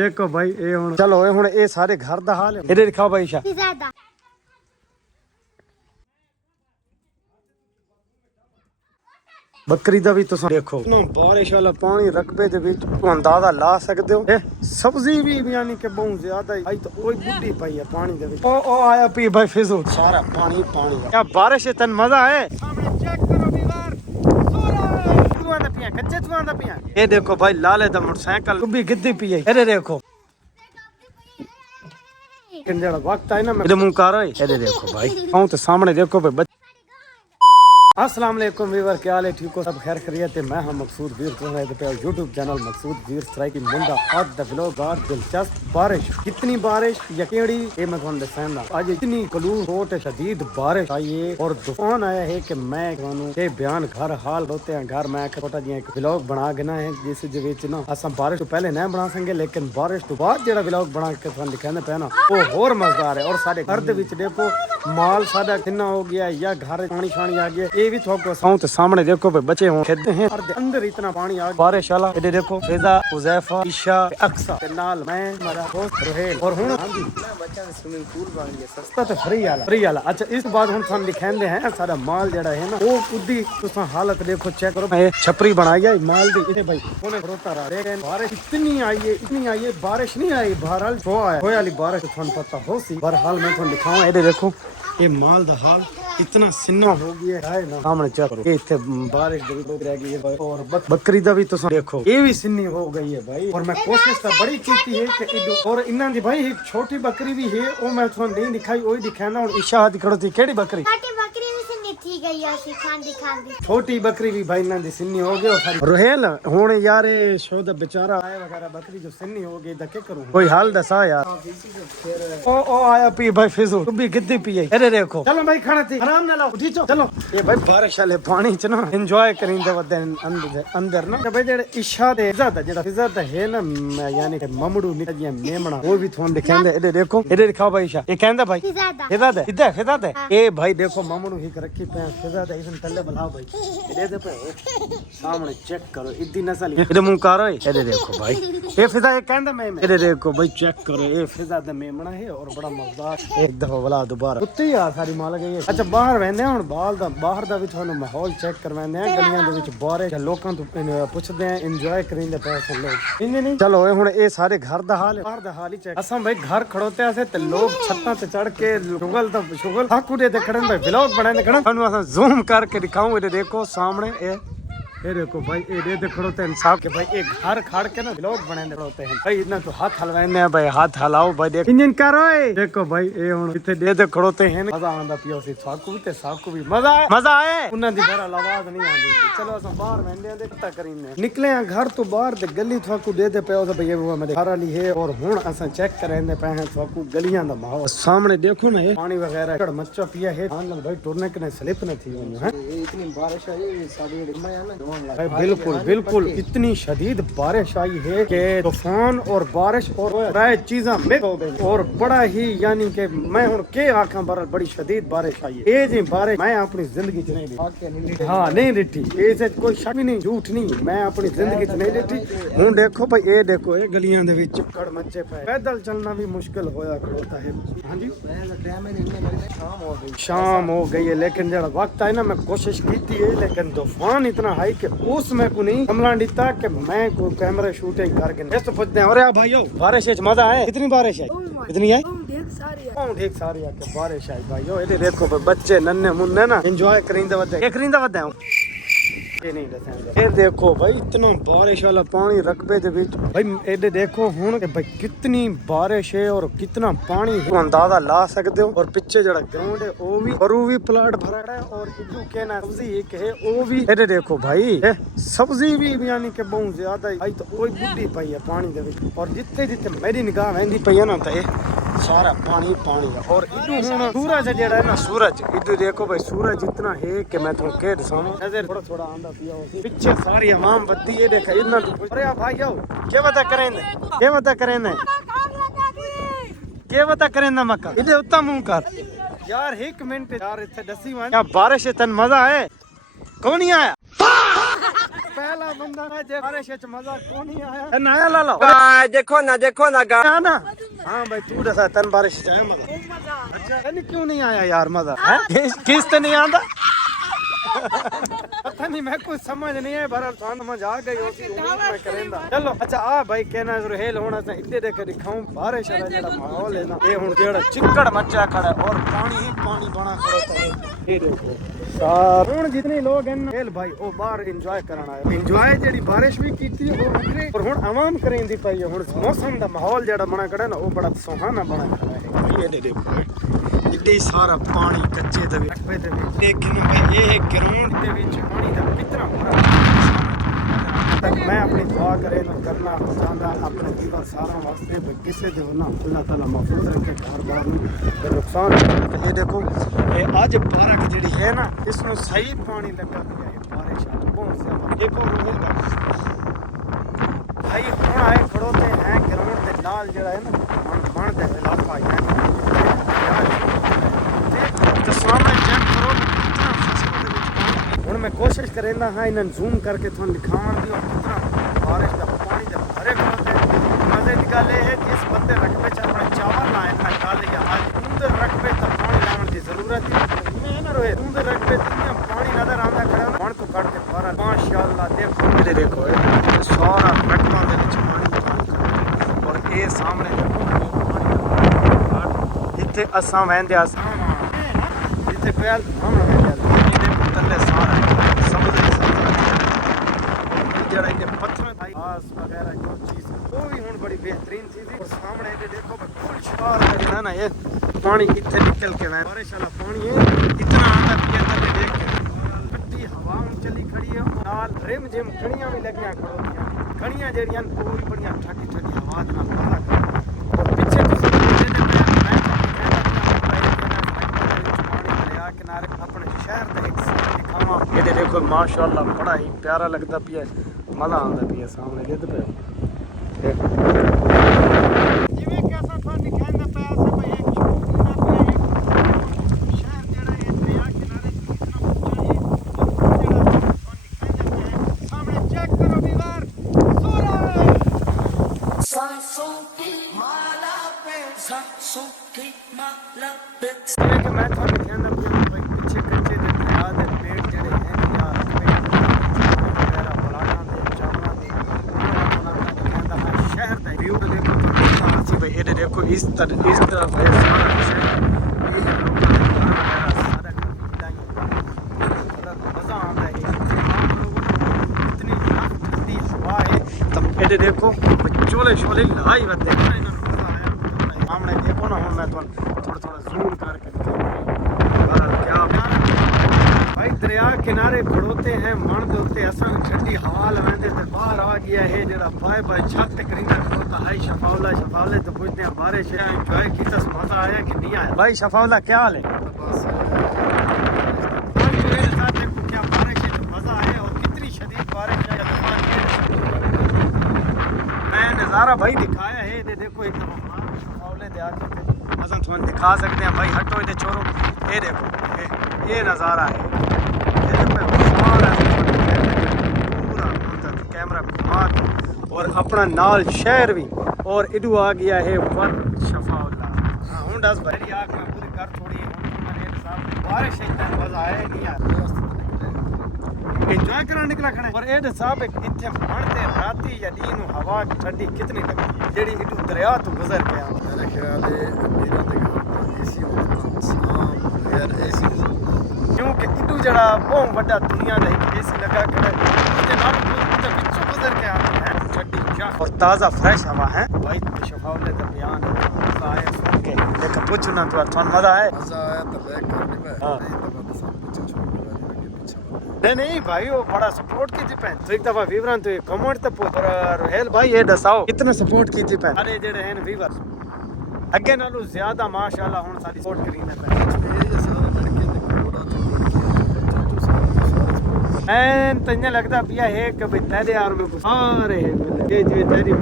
देखो भाई ये हुन चलो हुन ये सारे घर दा हाल है इधर दिखाओ भाई शा बकरी दा भी तुम देखो ना बारिश वाला पानी रकबे दे विच अंदाजा ला सकते हो सब्जी भी यानी कि बहुत ज्यादा आई तो ओए बुड्ढी पई है पानी दे विच ओ आया पी भाई फिजूल सारा पानी पानी क्या बारिश है तन मजा है सामने चेक करो दीवार सूरज दा पिया कच्चे तुआं दा पिया ये देखो भाई लाले दा मोटरसाइकिल भी गिद्दी पी है अरे देखो किंजड़ा वक्त है ना मैं मुंह कर रही ये देखो भाई हां तो सामने देखो भाई अस्सलाम वालेकुम व्यूअर क्या हाल है ठीक हो सब खैर खैरियत है मैं मकसूद वीर तुम्हारे पे YouTube चैनल मकसूद वीर सराय की मुंडा आज द व्लॉग और दिलचस्प बारिश कितनी बारिश यकीनी ये मैं ਤੁਹਾਨੂੰ ਦੱਸਣਾ आज इतनी कलूट शदीद बारिश आई है और तूफान आया है कि मैं ਤੁਹਾਨੂੰ ये बयान घर हाल होते हैं घर मैं छोटा जिहा एक व्लॉग बना के ना है जिस दे विच ना असां बारिश तो पहले नहीं बना सके लेकिन बारिश तो बाद जेड़ा व्लॉग बना के ਤੁਹਾਨੂੰ दिखाने पे ना वो और मजेदार है और साडे घर दे विच देखो माल साडा कितना हो गया या घर पानी छानी आ गया ये भी थोको साउथ सामने देखो भाई बच्चे हो खेलते हैं और अंदर इतना पानी आ बारिश वाला ये देखो फिजा उजैफा ईशा अक्सा के नाल मैं मेरा दोस्त रोहेल और हुन बच्चा ने स्विमिंग पूल बन गया सस्ता तो फ्री वाला अच्छा इस बाद हम थान दिखांदे हैं सारा माल जेड़ा है ना वो उदी तुसा हालत देखो चेक करो ये छपरी बनाई है माल दी इथे भाई कोने खड़ोता रहा लेकिन बारिश इतनी आई है बारिश नहीं आई बहरहाल जो आया होए वाली बारिश थान पता हो सी बहरहाल मैं थान दिखाऊं ये देखो ये माल दा हाल इतना सिन्ना हो गया है ना सामने चेक करो ये इथे बारिश रह गई है और बकरी दा भी तुम देखो ये भी सिन्नी हो गई है भाई और मैं कोशिश तो बड़ी की है कि और इन्ना दी भाई एक छोटी बकरी भी है वो मैं थोड़ा नहीं दिखाई वही दिखाना और ईशा हाथ खड़ो थी केड़ी बकरी छोटी बकरी भी भाई ना दी सिन्नी हो गई और सारी रोहेल हुन यार शो दा बेचारा आया वगैरह बकरी जो सिन्नी हो गई दा के करूं कोई हाल दसा यार ओ आया पी भाई फिजूल तू भी गिद्दी पी है अरे देखो चलो भाई खाना थी आराम ना लाओ उठी चलो ये भाई बारिश वाले पानी च ना एंजॉय करिंदे वदे अंदर ना भाई जेड़े ईशा दे इज्जत जेड़ा इज्जत है ना यानी कि ममड़ू निकलिया मेमना वो भी थोन दिखांदे इधर देखो इधर दिखाओ भाई ईशा ये कहंदा भाई इज्जत है ए भाई देखो ममड़ू ही रखी पे फिजा इसन तल्ले बुलाओ भाई इधर दे पे सामने चेक करो इतनी नस्ल इधर मुंह करो इधर देखो भाई ये फिजा ये कहंदा मैं इधर देखो भाई चेक करो ये फिजा दा मेमना है और बड़ा मजेदार एक दफा बुला दोबारा उत्ते यार सारी माल गई है अच्छा बाहर वहंदे हुन बाहर दा भी थानू माहौल चेक करवांदे हैं गलियां दे विच बारिश लोकां तो पुछदे हैं एंजॉय करिंदे पैसे लोग इंने नहीं चलो हुन ये सारे घर दा हाल है बाहर दा हाल ही चेक असां भाई घर खड़ोते से ते लोग छत्तां ते चढ़ के शुगल हाकू दे खड़न भाई व्लॉग बनाने खड़न थानू असां जूम करके दिखाऊं ये देखो सामने ये देखो भाई ये दे खड़ोते हैं साहब के भाई एक घर खाड़ के ना व्लॉग बनाने खड़ोते हैं भाई इतना तो हाथ हलवाने हैं भाई हाथ हलाओ भाई देख इंजन करो देखो भाई ये हुन इथे दे खड़ोते हैं मजा आंदा पियो सी साकू भी मजा आए उन्हां दी बड़ा आवाज नहीं आंदी चलो अस बाहर वेंदे दे पता करिने निकले घर तो बाहर ते गली थाकू दे पियो से भई वो मेरे घर वाली है और हुन अस चेक करेंदे पे हैं थाकू गलियां दा माहौल सामने देखो ना ये पानी वगैरह कड़ मच्चा पिया है आन भाई टुरने के स्लिप न थी है इतनी बारिश आई साडी मैं ना बिल्कुल इतनी शदीद बारिश आई है कि तूफान और बारिश और प्राय चीज़ा मिक्स हो गई और बड़ा ही यानी कि मैं हुन के आखा बड़ी शदीद बारिश आई है ये जी बारिश मैं अपनी जिंदगी च नहीं हाँ नहीं लिठी ऐसे कोई शक भी नहीं झूठ नहीं मैं अपनी जिंदगी च नहीं लिठी हुन देखो भाई ये देखो ये गलियां दे विच कड़ मच्चे पे पैदल चलना भी मुश्किल होया खड़ोता है हां जी शाम हो गई है लेकिन जेड़ा वक्त है ना मैं कोशिश की है लेकिन तूफान इतना हाई कि उसमें को नहीं हमला दिता कि मैं को कैमरा शूटिंग करके इस तो पूछते हैं अरे भाइयों बारिश है मजा है कितनी बारिश है कितनी है ढेर सारी आके बारिश आई भाइयों ये देखो बच्चे नन्हे मुन्ने ना एंजॉय करिंदे वदे ये नहीं दसेंगे ये देखो भाई इतना बारिश वाला पानी रकबे दे विच भाई एडे देखो हुन कि भाई कितनी बारिश है और कितना पानी है अंदाजा ला सकते हो और पीछे जड़ा ग्राउंड है वो भी और वो भी प्लाट भरा है और इधू के ना सब्जी एक है वो भी एडे देखो भाई सब्जी भी यानी कि बहुत ज्यादा आई तो कोई बुड्ढी पई है पानी दे विच और जिथे जिथे मेरी निगाह वेंदी पई है ना तो सारा पानी है और इधू हुन सूरज जेड़ा है ना सूरज इधू देखो भाई सूरज इतना है कि मैं तुम कह दसां नजर थोड़ा आंदा पिया पीछे सारी आवाम बत्ती ये देखा इतना अरे भाइयों क्या बता करें मक्का इधर उतना मुंह कर यार एक मिनट यार इथे दसी वन क्या बारिश है तन मजा है कौन नहीं आया पहला बंदा है जे बारिश च मजा को नहीं आया नया ला लो देखो ना ना हाँ भाई तू दसा तन बारिश च आया मजा अच्छा नहीं क्यों नहीं आया यार मजा है किस ते नहीं आंदा पता नहीं मैं कुछ समझ नहीं है बहरहाल समझ आ गई होगी मैं करेंदा चलो अच्छा आ भाई कहना रोहेल होना से इतने देख दिखाऊं बारिश वाला जेड़ा माहौल है ना ये हुन जेड़ा चिक्कड़ मचा खड़ा है और पानी ही पानी बना खड़ा है ये देखो सार हुन जितने लोग हैं ना भाई ओ बाहर एंजॉय करना है एंजॉय जेड़ी बारिश भी कीती है वो वक्रे और हुन आवाम करेंदी पई है हुन मौसम दा माहौल जेड़ा बना खड़ा है ना वो बड़ा सुहाना बना खड़ा है ये देखो इतनी सारा पानी कच्चे दे रकबे दे लेकिन ये है ग्राउंड दे विच पानी दा कितना तक मैं अपनी दुआ करे ना करना चाहता अपने जीवन सारा वास्ते किसी दे ना अल्लाह ताला महफूज रखे घर बार में नुकसान ये देखो ये आज पार्क जेडी है ना इसमें सही पानी लगा है बारिश बहुत ज्यादा देखो रोहिल भाई हुन आए खड़ोते हैं ग्राउंड के नाल जेड़ा है ना मन दे इलाका है तो सामने चेक करो कितना फसल दे विच पानी हुन मैं कोशिश करेंदा हां इन्हां जूम करके थोन दिखावन दी और कितना बारिश दा पानी दे भरे खड़ोते मजे दी गल है जिस बंदे रकबे च अपने चावल लाए ना गल या आज उंदे रकबे त पानी लावन दी जरूरत ही मैं ना रोए उंदे रकबे त पानी नजर आंदा खड़ा ना मन तो कट के बारा माशाअल्लाह देखो मेरे देखो सारा रकबा दे विच पानी और ये सामने देखो इतने असा वहदे जिथे पैर थले सारा समुद्र जड़ा के पत्थर घास वगैरह जो चीज वो भी हुन बड़ी बेहतरीन थी और सामने ये देखो बिल्कुल शार है ना ये पानी इतने निकल के ना बारिश वाला पानी है इतना आंदा पिया तले देख के ठंडी हवा चली खड़ी है नाल रिम जिम खड़ियां भी लगियां खड़ोतियां खड़ियां जेड़ियां पूरी बढ़िया ठंडी ठंडी हवा दे नाल बाहर और पीछे तुसी ये देखो माशाअल्लाह बड़ा ही प्यारा लगता पिया मजा आंदा पिया सामने गिद पे जिवें कैसा पानी कहंदा पिया से भाई एक छोटा पिया शहर जेड़ा है दरिया किनारे कितना ऊंचा है जेड़ा पानी कहंदा पिया सामने चेक करो दीवार सूरज सांसों की माला पे सांसों की माला पे कि मैं तो कहंदा पिया भाई पीछे कच्चे दे दरिया दे पेड़ जेड़े हैं ये देखो इस तरफ है सारा शहर ये मजा आता है इतनी ठंडी हवा है तब ये देखो चोले शोले लाई बंदे सामने देखो ना मैं तो थोड़ा जूम करके क्या भाई दरिया किनारे खड़ोते हैं मन दोते असन ठंडी हवा लवेंदे ते बाहर आ गया है जेड़ा बाय बाय छत ते करिंदा खड़ोता है शफाउला तो पूछते हैं बारिश है एंजॉय कीता मजा आया कि नहीं आया भाई शफाउला क्या हाल है बस मेरे साथ देखो क्या बारिश है तो मजा आया और कितनी शदीद बारिश है मैं नज़ारा भाई दिखाया है ये देखो एक शफाउले दे आके असन तुम दिखा सकते हैं भाई हटो इधर छोड़ो ये देखो ये नज़ारा है कैमरा घुमा और अपना नाल शहर भी और इडू आ गया है वन शफाउल्ला हां हुन दस भाई आग में पूरी घर छोड़ी मैंने साहब बारिश इतना मजा आया नहीं यार एंजॉय करने निकला खड़े और एड साहब इतने मनते राती या दिन हवा ठंडी कितनी लगी जेडी इडू दरिया तो गुजर गया मेरा ख्याल है मेरा देखो एसी होगा यार एसी क्योंकि इडू जड़ा बहुत बड़ा दुनिया दा एसी लगा खड़े उसके नाल विच गुजर के आते हैं ठंडी और ताज़ा फ्रेश हवा है भाई शफाउले का बयान मजा आया सुन के लेकिन पूछो ना तो मजा आया तो बैक करने में नहीं तो सब पीछे छोड़ के नहीं भाई वो बड़ा सपोर्ट की थी पैन तो एक दफा विवरण तो कमेंट तो पूछ और हेल भाई ये दसाओ कितना सपोर्ट की थी पैन अरे जेड़े हैं व्यूअर्स अगे नालों ज्यादा माशाल्लाह हुन सारी सपोर्ट करीने पैन ये सारा लड़के एन तन्ने लगता पिया है कि भाई तेरे यार में सारे ये जो तेरी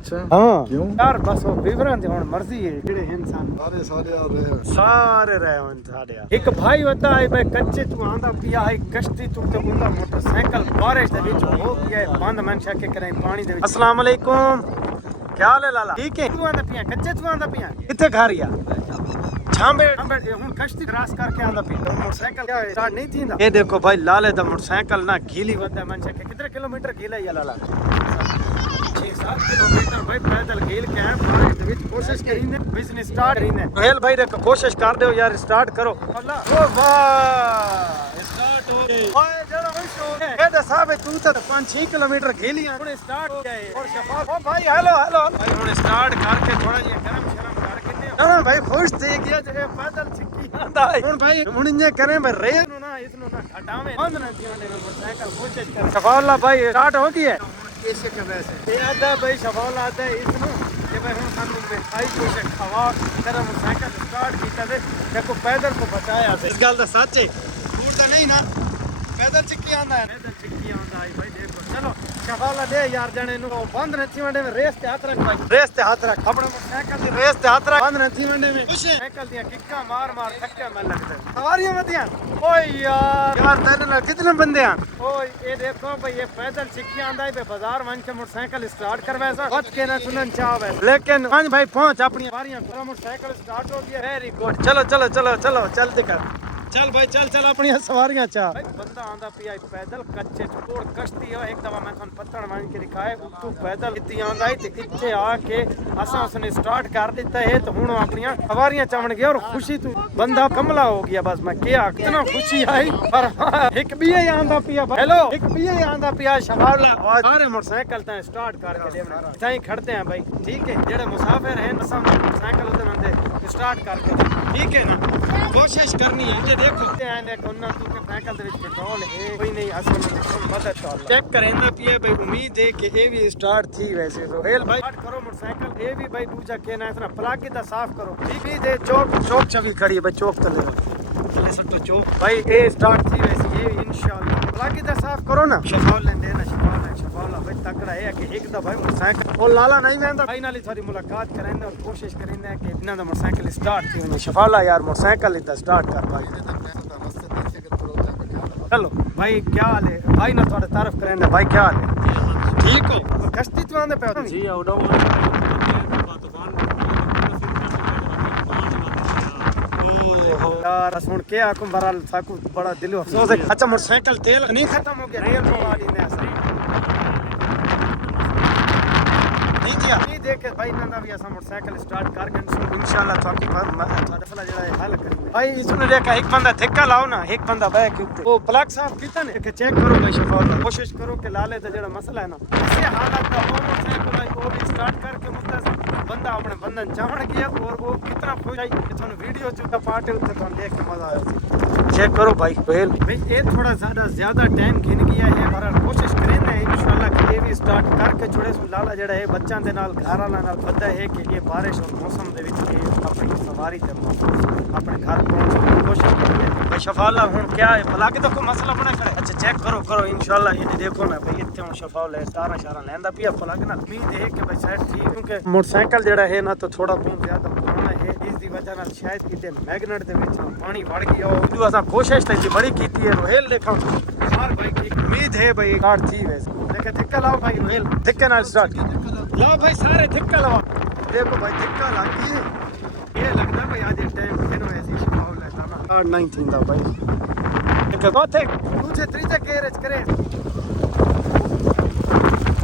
अच्छा हाँ क्यों? यार बस वो विवरण हुन मर्जी है जेड़े इंसान सारे आ रहे हैं सारे रहे हुन सारे एक भाई होता है भाई कच्चे तू आंदा पिया है कश्ती तू ते बुंदा मोटरसाइकिल बारिश दे विच हो गया है बंद मनशा के करे पानी दे विच अस्सलाम वालेकुम क्या हाल है लाला ठीक है तू आंदा पिया कच्चे तू आंदा पिया किथे घारिया छांबे हुन कश्ती क्रॉस करके आंदा पिया मोटरसाइकिल क्या स्टार्ट नहीं थींदा ये देखो भाई लाले दा मोटरसाइकिल ना गीली वदा मनशा के कितने किलोमीटर गीला है लाला 6-7 किलोमीटर भाई पैदल गेल के हैं बारिश दे विच कोशिश करीने बिजनेस स्टार्ट करीने रोहेल भाई देखो कोशिश कर दो यार स्टार्ट करो अल्लाह ओ वाह स्टार्ट हो गई ओए जरा खुश हो गए ए दसा बे तू तो 5-6 किलोमीटर गेली हुन स्टार्ट हो गए और शफाफ ओ भाई हेलो हेलो भाई हुन स्टार्ट करके थोड़ा जी गरम शरम करके ना भाई खुश थे गया जे पैदल छिकी आंदा है हुन भाई हुन इने करे मैं रे ना इसनो ना घटावे बंद ना दियाने मोटरसाइकिल कोशिश कर शफाउल्लाह भाई स्टार्ट हो गई है कैसे कर वैसे ये आदा भाई शफाउल्लाह आदा है इसनो ये भाई हुन सानू में आई कोशिश हवा कर मोटरसाइकिल स्टार्ट कीता ते देखो पैदल को बचाया इस गल दा सच है झूठ दा नहीं ना पैदल छिकी आंदा है पैदल छिकी आंदा है भाई देखो चलो शफाउल्लाह दे यार जाने नु बंद नहीं वंडे में रेस ते हाथ रख भाई रेस ते हाथ रख अपने मोटरसाइकिल दी रेस ते हाथ रख बंद नहीं वंडे में खुश है साइकिल दिया किक्का मार मार थक्के में लगदे सवारियां मतियां ओए यार तेरे नाल कितने बंदे हैं ओए ये देखो भाई ये पैदल छिकी आंदा है बाजार वन के मोटरसाइकिल स्टार्ट करवा सा वत के ना सुनन चावे लेकिन मान भाई पहुंच अपनी सवारियां मोटरसाइकिल स्टार्ट हो गया वेरी गुड चलो चलो चलो चलो जल्दी कर चल भाई चल चल अपनी सवारियां चा भाई बंदा आंदा पिया पैदल कच्चे छोड़ कश्ती है एक दफा मैं थान पत्तन मान के दिखाए तू पैदल इतनी आंदा है ते इत्थे आके असा उसने स्टार्ट कर दिता है तो हुन अपनी सवारियां चावण गया और खुशी तू बंदा कमला हो गया बस मैं क्या कितना खुशी आई पर एक भी आंदा पिया हेलो एक भी आंदा पिया शफाउल्लाह सारे मोटरसाइकिल ता स्टार्ट करके देवना ताई खड़ते हैं भाई ठीक है जेड़े मुसाफिर हैं असा मोटरसाइकिल उधर बंदे स्टार्ट करके ठीक है ना कोशिश करनी है देखो देखो ना तू के साइकिल दे विच पेट्रोल है कोई नहीं असल में मदद कर चेक करेंदा पिए भाई उम्मीद है कि ये भी स्टार्ट थी वैसे रोहेल भाई स्टार्ट करो मोटरसाइकिल ये भी भाई दूजा कहना है इतना प्लग दा साफ करो ठीक है दे चौक छवि खड़ी है भाई चौक तले सब तो चौक भाई ये स्टार्ट थी वैसे ये इंशाल्लाह प्लग दा साफ करो ना शफाउल्लाह देना शफाउल्लाह भाई तगड़ा है कि एक दा भाई मोटरसाइकिल और लाला नहीं वेंदा भाई नाली थोड़ी मुलाकात करेंगे और कोशिश करेंगे कि इतना दा मोटरसाइकिल स्टार्ट थी शफाउल्लाह यार मोटरसाइकिल इतना स्टार्ट कर भाई चलो भाई क्या हाल है भाई ना थोड़ा तारीफ करेंगे भाई क्या हाल है ठीक हो कश्ती तो आंदे पे जी उड़ो यार सुन के आकू बराल साकू बड़ा दिल अफसोस है अच्छा मोटरसाइकिल तेल नहीं खत्म हो गया रेल वाली ने नहीं दिया नहीं देखे भाई ना भी ऐसा मोटरसाइकिल स्टार्ट करके इंशाल्लाह थाकी पर मसला जेड़ा है हल कर भाई इसने देखा एक बंदा ठेका लाओ ना एक बंदा बैक ऊपर वो प्लग साफ कीता ने कि चेक करो भाई शफाउल्लाह कोशिश करो कि लाले दा जेड़ा मसला है ना इसे हालत दा वो मोटरसाइकिल को भी स्टार्ट करके मुद्दा बंदा अपने बंधन चावण गया और वो कितना खुश आई कि थाने वीडियो चुका पार्ट है उसे थाने देख के मजा आया चेक करो भाई पहल भाई ये थोड़ा ज्यादा टाइम घिन गया है पर कोशिश करेंगे इंशाल्लाह कि ये भी स्टार्ट करके छोड़े सो लाला जेड़ा है बच्चों के नाल घर वाला नाल पता है कि ये बारिश और मौसम दे विच अपनी सवारी ते अपने घर पहुंचने की कोशिश करेंगे भाई शफाउल्लाह हुन क्या है भला के तो कोई मसला बना करे अच्छा चेक करो इंशाल्लाह ये देखो ना भाई इत्थे हुन शफाउल्लाह तारा शारा लेंदा पिया भला के ना उम्मीद है कि भाई सेट ठीक क्योंकि मोटरसाइकिल जेड़ा है ना तो थोड़ा बहुत ज्यादा पुराना है इस दी वजह नाल शायद किते मैग्नेट दे विच पानी वड़ गया हो जो असा कोशिश ते बड़ी कीती है रोहेल देखो यार भाई की उम्मीद है भाई स्टार्ट थी वैसे लेकिन ठिक्का लाओ भाई रोहेल ठिक्के नाल स्टार्ट लाओ भाई सारे ठिक्का लाओ देखो भाई ठिक्का लग गई ये लगदा भाई आज टाइम किनो ऐसी शफाउल्लाह ताना नहीं थींदा भाई एक कोथे दूसरे तीसरे गैरेज करे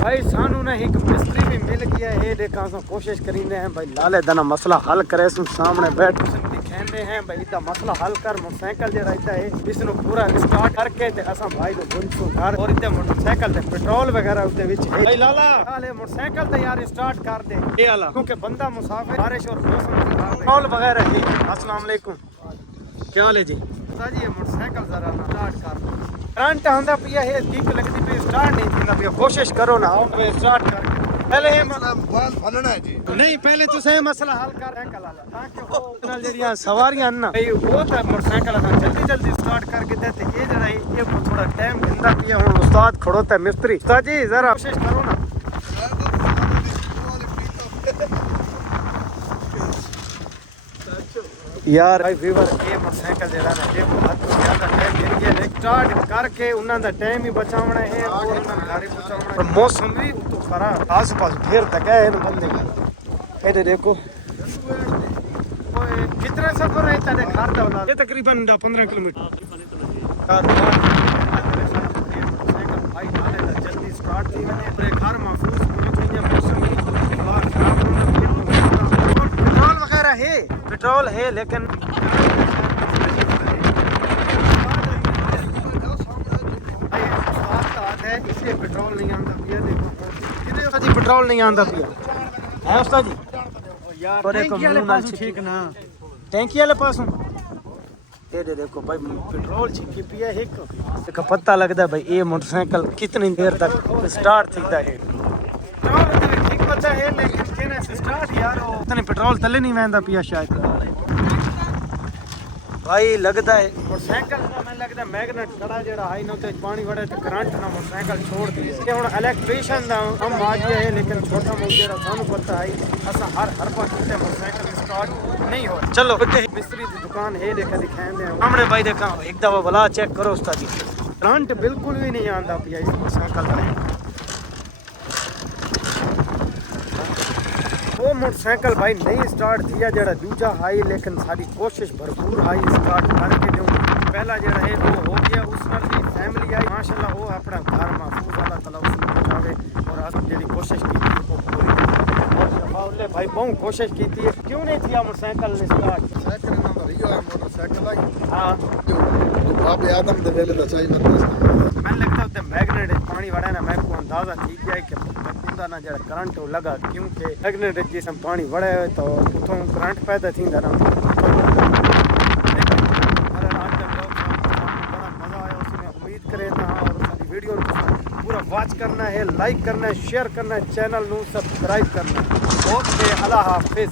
भाई सानू ना एक मिस्त्री भी मिल गया है देखा सो कोशिश करींदे हैं भाई लाले दना मसला हल करे सु सामने बैठ दिखांदे हैं भाई इदा मसला हल कर मोटरसाइकिल जे रहता है इसनु पूरा स्टार्ट करके ते असा भाई को बुंसो घर और इते मोटरसाइकिल ते पेट्रोल वगैरह उते विच है भाई लाला हाले मोटरसाइकिल ते यार स्टार्ट कर दे ये वाला क्योंकि बंदा मुसाफिर बारिश और मौसम पेट्रोल वगैरह है अस्सलाम वालेकुम क्या हाल है जी जी ये मोटरसाइकिल जरा स्टार्ट कर करंट आंदा पिया है किक लगती पे स्टार्ट नहीं थींदा पिया कोशिश करो ना आओ पे स्टार्ट कर पहले ये बात फलना है जी नहीं पहले तो सही मसला हल कर साइकिल वाला ताकि वो नाल जेड़ियां सवारियां ना भाई वो तो मोटरसाइकिल सा जल्दी स्टार्ट करके देते ये जरा ये थोड़ा टाइम गिंदा पिया हुन उस्ताद खड़ोता मिस्त्री उस्ताद जी जरा कोशिश करो ना यार भाई व्यूअर ये मोटरसाइकिल जेड़ा ना ये बहुत ज्यादा टाइम मिल गया स्टार्ट करके उन्हां दा टाइम ही बचावना है और उन्हां गाड़ी पहुंचावना है। मौसम भी तो खराब आस-पास फिर तक है इन बंदे का ये देखो कितना सफर है तेरे घर दा वाला ये तकरीबन 15 किलोमीटर यार मोटरसाइकिल भाई नाले दा जल्दी स्टार्ट थी वने पूरे घर महफूज पहुंच गए मौसम भी बाहर खराब होना पेट्रोल वगैरह है पेट्रोल है लेकिन इसलिए पेट्रोल नहीं आंदा पिया देखो कितने जी पेट्रोल नहीं आंदा पिया है उस्ताद जी यार टैंकी वाले पास ठीक ना टैंकी वाले पास ये देखो भाई पेट्रोल छिकी पिया है एक पता लगदा भाई ये मोटरसाइकिल कितनी देर तक स्टार्ट थीदा है पेट्रोल ठीक बचा है लेकिन केने स्टार्ट यार इतने पेट्रोल तले नहीं वंदा पिया शायद भाई लगता है मोटरसाइकिल का मैं लगता है मैग्नेट खड़ा जेड़ा है ना तो पानी वड़े तो करंट ना मोटरसाइकिल छोड़ दी ये हुन इलेक्ट्रिशियन दा हम आ गया है लेकिन छोटा मोटा जेड़ा सानू पता है असा हर बार किते मोटरसाइकिल स्टार्ट नहीं हो चलो मिस्त्री की दुकान है देखा दिखाएं दे हमने भाई देखा एक दफा भला चेक करो उस्ताद जी करंट बिल्कुल भी नहीं आंदा पिया इस मोटरसाइकिल का वो मोटरसाइकिल भाई नहीं स्टार्ट किया जरा दूजा हाई लेकिन सारी कोशिश भरपूर हाई स्टार्ट करके दूं पहला जरा है वो हो गया उस नाल भी फैमिली आई माशाल्लाह वो अपना घर महफूज अल्लाह ताला उसको बचावे और आज जेडी कोशिश की थी वो पूरी और शफाउल्ले भाई बहुत कोशिश की थी क्यों नहीं किया मोटरसाइकिल ने स्टार्ट साइकिल ना रियो है मोटरसाइकिल आई हां बाबे आदम दे वेले दा चाहिए मैं लगता है मैग्नेट पानी वाला ना मैं को अंदाजा ठीक है कि बंदा ना जरा करंट लगा क्योंकि मैग्नेट जिसम पानी वड़े तो उठों करंट पैदा थींदा ना वीडियो पूरा वॉच करना है लाइक करना है शेयर करना है चैनल नू सब्सक्राइब करना है ओके अल्लाह हाफिज।